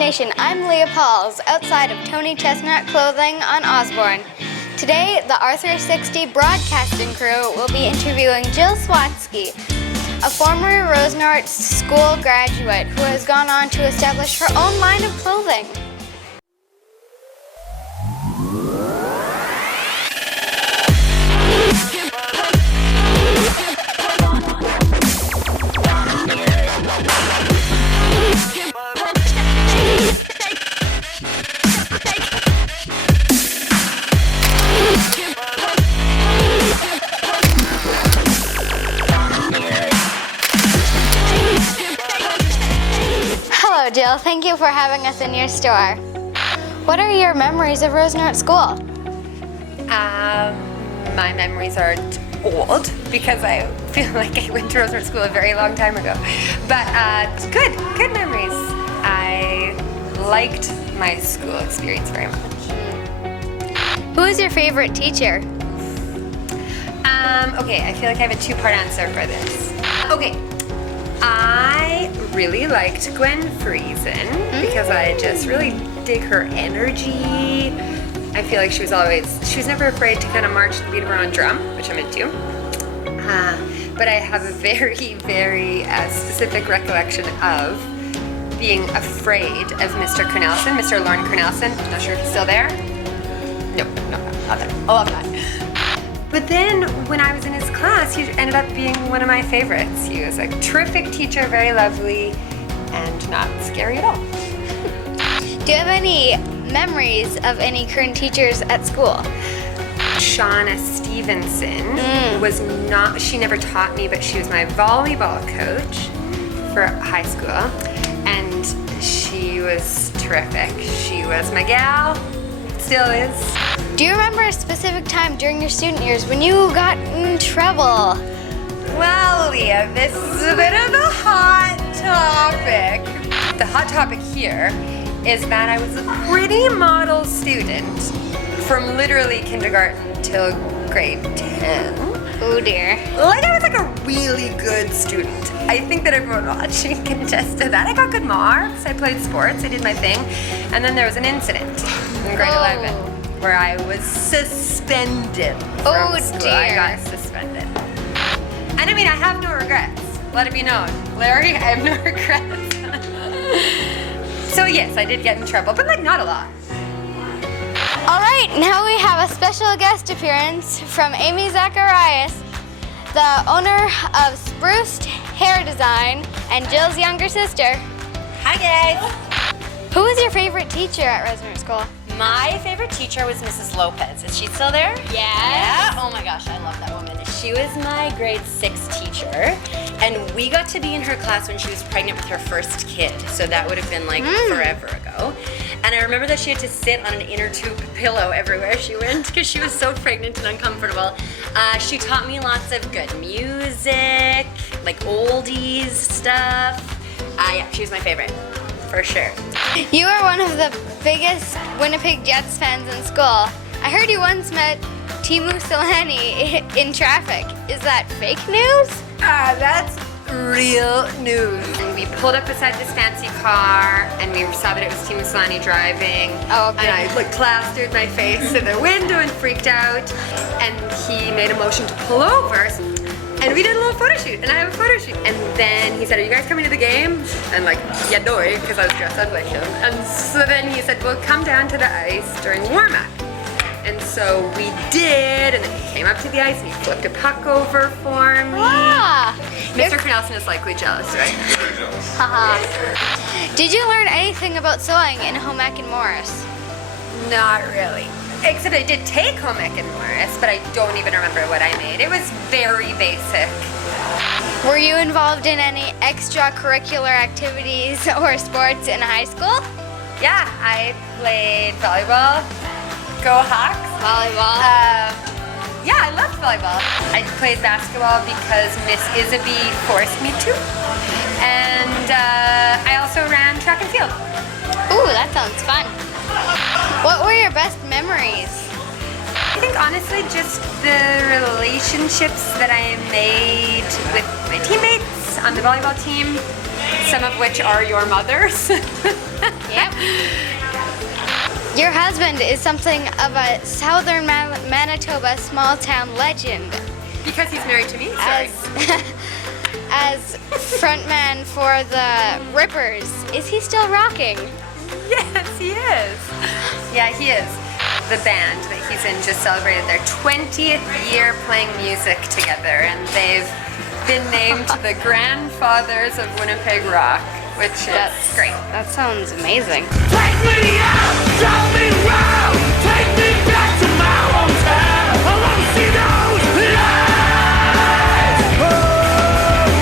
Nation, I'm Leah Pauls, outside of Tony Chestnut Clothing on Osborne. Today, the R360 broadcasting crew will be interviewing Jill Sawatzky, a former Rosenart School graduate who has gone on to establish her own line of clothing. Hello, Jill. Thank you for having us in your store. What are your memories of Rosenart School? My memories are old because I feel like I went to Rosenart School a very long time ago. But good memories. I liked my school experience very much. Who is your favorite teacher? Okay, I feel like I have a two-part answer for this. Okay, I really liked Gwen Friesen because I just really dig her energy. I feel like she was never afraid to kind of march to the beat of her own drum, which I'm into. But I have a very, very specific recollection of being afraid of Mr. Cornelison, Mr. Lorne Cornelison. Not sure if he's still there. Nope, not there. I love that. But then when I was in his class, he ended up being one of my favorites. He was a terrific teacher, very lovely, and not scary at all. Do you have any memories of any current teachers at school? Shauna Stevenson she never taught me, but she was my volleyball coach for high school, and she was terrific. She was my gal, still is. Do you remember a specific time during your student years when you got in trouble? Well, Leah, this is a bit of a hot topic. The hot topic here is that I was a pretty model student from literally kindergarten till grade 10. Oh dear. Like, I was like a really good student. I think that everyone watching can attest to that. I got good marks, I played sports, I did my thing, and then there was an incident in grade 11 where I was suspended from school. Dear. I got suspended. And I mean, I have no regrets. Let it be known. Larry, I have no regrets. So yes, I did get in trouble, but like not a lot. All right, now we have a special guest appearance from Amy Zacharias, the owner of Spruced Hair Design and Jill's younger sister. Hi guys! Who was your favorite teacher at Rosenart School? My favorite teacher was Mrs. Lopez. Is she still there? Yes. Yeah? Oh my gosh, I love that woman. She was my grade 6 teacher, and we got to be in her class when she was pregnant with her first kid. So that would have been like forever ago. And I remember that she had to sit on an inner tube pillow everywhere she went because she was so pregnant and uncomfortable. She taught me lots of good music, like oldies stuff. Yeah, she was my favorite, for sure. You are one of the biggest Winnipeg Jets fans in school. I heard you once met Timu Solani in traffic. Is that fake news? That's real news. And we pulled up beside this fancy car, and we saw that it was Timu Solani driving. Oh, okay. And I plastered my face to the window and freaked out. And he made a motion to pull over. And we did a little photo shoot, and I have a photo shoot. And then he said, "Are you guys coming to the game?" And like, yeah, no, because I was dressed up like him. And so then he said, "Well, come down to the ice during warm-up." And so we did, and then he came up to the ice and he flipped a puck over for me. Ah, Mr. Cornelison is likely jealous, right? haha. Did you learn anything about sewing in home ec and Morris? Not really. Except I did take home ec and Morris, but I don't even remember what I made. It was very basic. Were you involved in any extracurricular activities or sports in high school? Yeah, I played volleyball. Go Hawks. Volleyball. Yeah, I loved volleyball. I played basketball because Miss Isabie forced me to. And I also ran track and field. Ooh, that sounds fun. What were your best memories? I think honestly just the relationships that I made with my teammates on the volleyball team. some of which are your mother's. Yep. Your husband is something of a southern Manitoba small town legend. Because he's married to me, sorry. As frontman for the Rippers. Is he still rocking? Yes, he is. Yeah, he is. The band that he's in just celebrated their 20th year playing music together, and they've been named the grandfathers of Winnipeg rock, which is great. That sounds amazing. Take me out, show me round, take me back to my hometown. I wanna see those lights. Oh,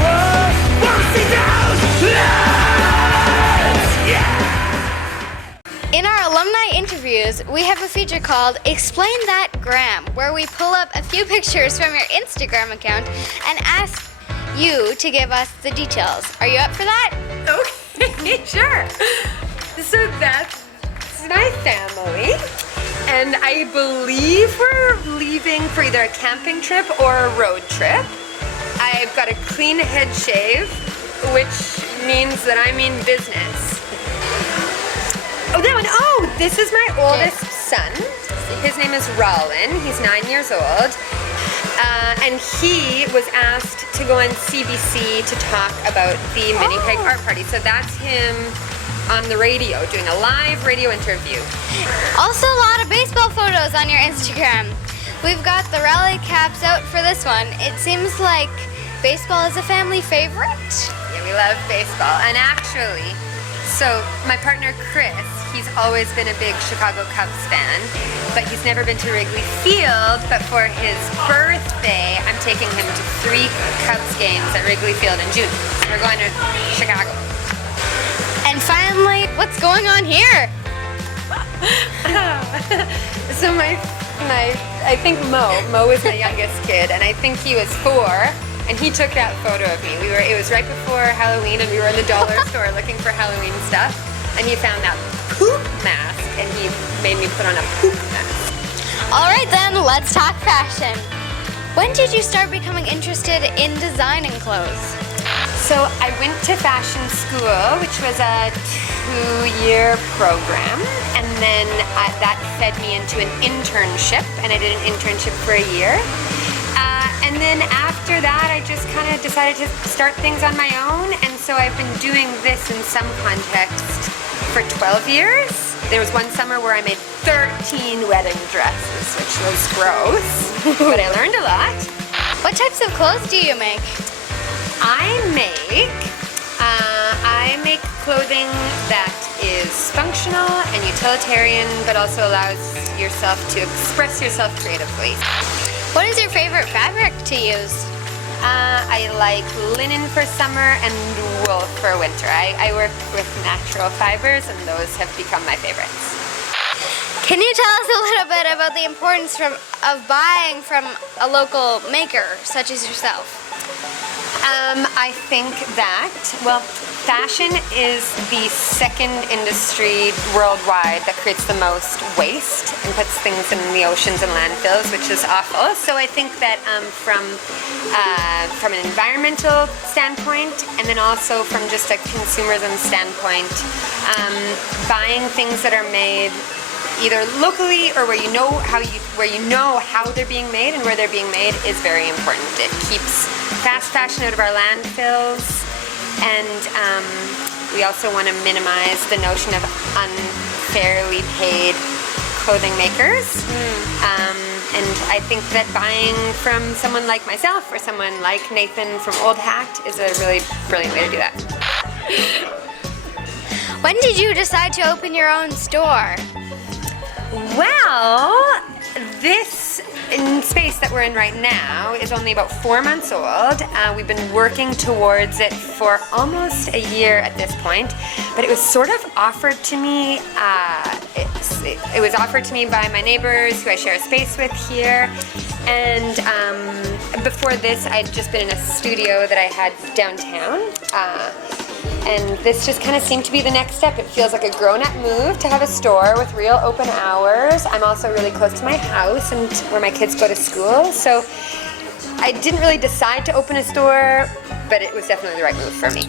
oh, wanna see those lights. Yeah. In our alumni interviews, we have a feature called Explain That Gram, where we pull up a few pictures from your Instagram account and ask you to give us the details. Are you up for that? Okay, sure. So that's my family, and I believe we're leaving for either a camping trip or a road trip. I've got a clean head shave, which means that I mean business. Oh, that one. Oh, this is my oldest son. His name is Rollin. He's 9 years old. And he was asked to go on CBC to talk about the Winnipeg Art Party. So that's him on the radio, doing a live radio interview. Also, a lot of baseball photos on your Instagram. We've got the rally caps out for this one. It seems like baseball is a family favorite. Yeah, we love baseball. And actually, so my partner Chris, he's always been a big Chicago Cubs fan, but he's never been to Wrigley Field. But for his birthday, I'm taking him to 3 Cubs games at Wrigley Field in June. We're going to Chicago. And finally, what's going on here? So I think Mo is my youngest kid, and I think he was 4, and he took that photo of me. It was right before Halloween, and we were in the dollar store looking for Halloween stuff, and he found that poop mask, and he made me put on a poop mask. All right then, let's talk fashion. When did you start becoming interested in designing clothes? So I went to fashion school, which was a 2-year program, and then that fed me into an internship, and I did an internship for a year. And then after that, I just kind of decided to start things on my own, and so I've been doing this in some context for 12 years. There was one summer where I made 13 wedding dresses, which was gross, but I learned a lot. What types of clothes do you make? I make clothing that is functional and utilitarian, but also allows yourself to express yourself creatively. What is your favorite fabric to use? I like linen for summer and wool for winter. I work with natural fibers, and those have become my favorites. Can you tell us a little bit about the importance of buying from a local maker, such as yourself? I think that, well, fashion is the second industry worldwide that creates the most waste and puts things in the oceans and landfills, which is awful. So I think that from an environmental standpoint, and then also from just a consumerism standpoint, buying things that are made either locally or where you know how they're being made and where they're being made is very important. It keeps fast fashion out of our landfills, and we also want to minimize the notion of unfairly paid clothing makers. And I think that buying from someone like myself or someone like Nathan from Old Hat is a really brilliant way to do that. When did you decide to open your own store? Well, this space that we're in right now is only about 4 months old. We've been working towards it for almost a year at this point, but it was sort of offered to me. It was offered to me by my neighbors who I share a space with here. And before this, I'd just been in a studio that I had downtown. And this just kind of seemed to be the next step. It feels like a grown-up move to have a store with real open hours. I'm also really close to my house and where my kids go to school. So I didn't really decide to open a store, but it was definitely the right move for me.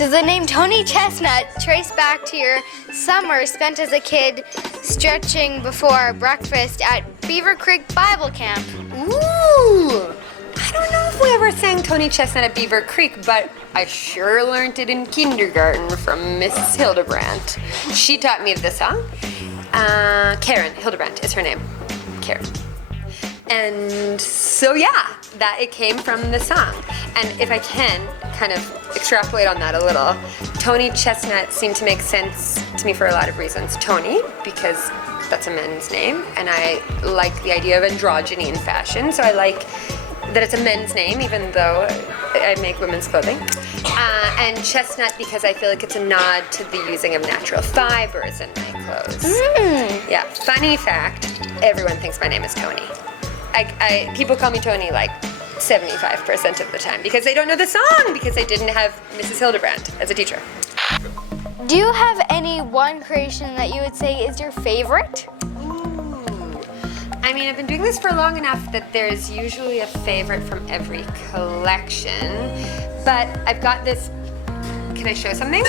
Does the name Tony Chestnut trace back to your summer spent as a kid stretching before breakfast at Beaver Creek Bible Camp? Ooh! I don't know if we ever sang Tony Chestnut at Beaver Creek, but I sure learned it in kindergarten from Mrs. Hildebrandt. She taught me the song. Karen Hildebrandt is her name. Karen. And so yeah, that it came from the song. And if I can kind of extrapolate on that a little, Tony Chestnut seemed to make sense to me for a lot of reasons. Tony, because that's a men's name, and I like the idea of androgyny in fashion, so I like that it's a men's name, even though I make women's clothing. And chestnut because I feel like it's a nod to the using of natural fibers in my clothes. Yeah, funny fact, everyone thinks my name is Tony. People call me Tony like 75% of the time because they don't know the song because I didn't have Mrs. Hildebrandt as a teacher. Do you have any one creation that you would say is your favorite? I mean, I've been doing this for long enough that there's usually a favorite from every collection, but I've got this, can I show something?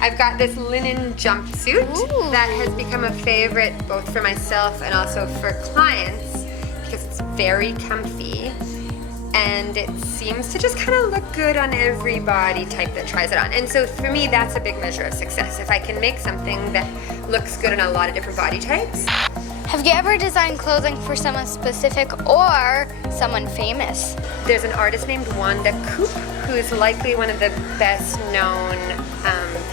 I've got this linen jumpsuit that has become a favorite both for myself and also for clients because it's very comfy and it seems to just kind of look good on every body type that tries it on. And so for me, that's a big measure of success. If I can make something that looks good on a lot of different body types. Have you ever designed clothing for someone specific or someone famous? There's an artist named Wanda Coop, who is likely one of the best known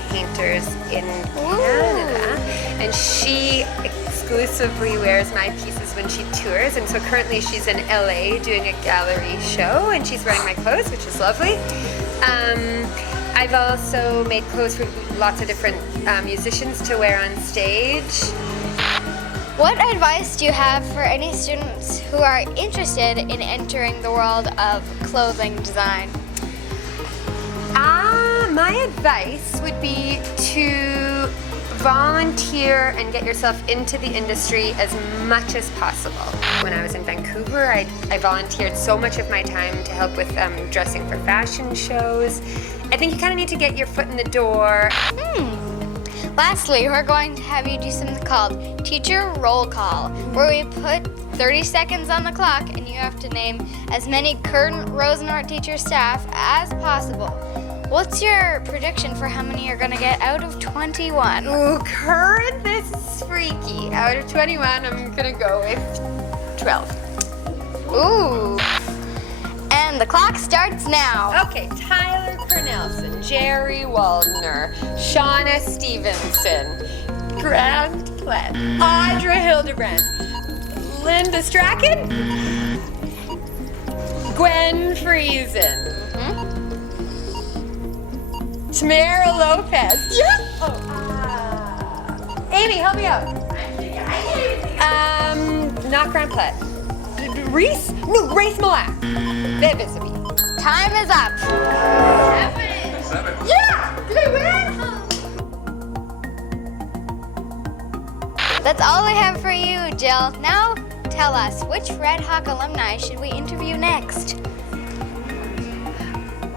painters in Canada. And she exclusively wears my pieces when she tours. And so currently she's in LA doing a gallery show and she's wearing my clothes, which is lovely. I've also made clothes for lots of different musicians to wear on stage. What advice do you have for any students who are interested in entering the world of clothing design? My advice would be to volunteer and get yourself into the industry as much as possible. When I was in Vancouver, I volunteered so much of my time to help with dressing for fashion shows. I think you kind of need to get your foot in the door. Lastly, we're going to have you do something called Teacher Roll Call, where we put 30 seconds on the clock and you have to name as many current Rosenort teacher staff as possible. What's your prediction for how many you're going to get out of 21? Ooh, current, this is freaky. Out of 21, I'm gonna go with 12. Ooh. And the clock starts now. Okay, Tyler Cornelson, Jerry Waldner, Shauna Stevenson, Grant Platt, Audra Hildebrandt, Linda Strachan, Gwen Friesen, Tamara Lopez. Amy, help me out. Not Grant Platt. Grace Malak. Time is up. 7. Yeah! Did I win? That's all I have for you, Jill. Now, tell us, which RedHawk alumni should we interview next?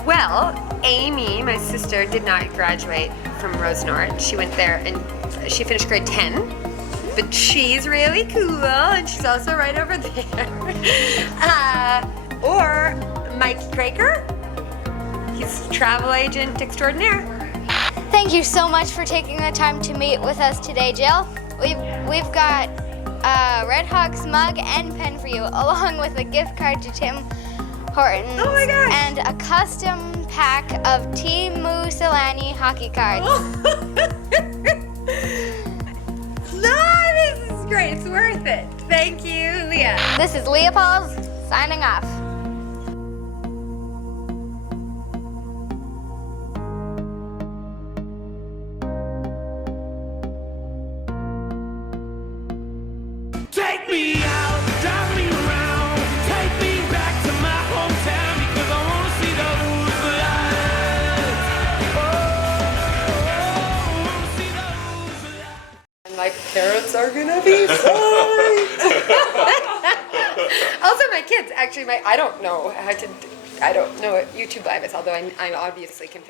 Well, Amy, my sister, did not graduate from Rosenort. She went there and she finished grade 10. But she's really cool, and she's also right over there. Or Mike Craker. He's travel agent extraordinaire. Thank you so much for taking the time to meet with us today, Jill. We've got a RedHawks mug and pen for you, along with a gift card to Tim Hortons. Oh my gosh. And a custom pack of Timu Solani hockey cards. No, this is great. It's worth it. Thank you, Leah. This is Leah Pauls signing off. Take me out, drive me around, take me back to my hometown because I wanna see those lights. Oh, I wanna see those lights. My parents are gonna be fine. Also, my kids. Actually, I don't know how to. I don't know what YouTube Live is, although I obviously can.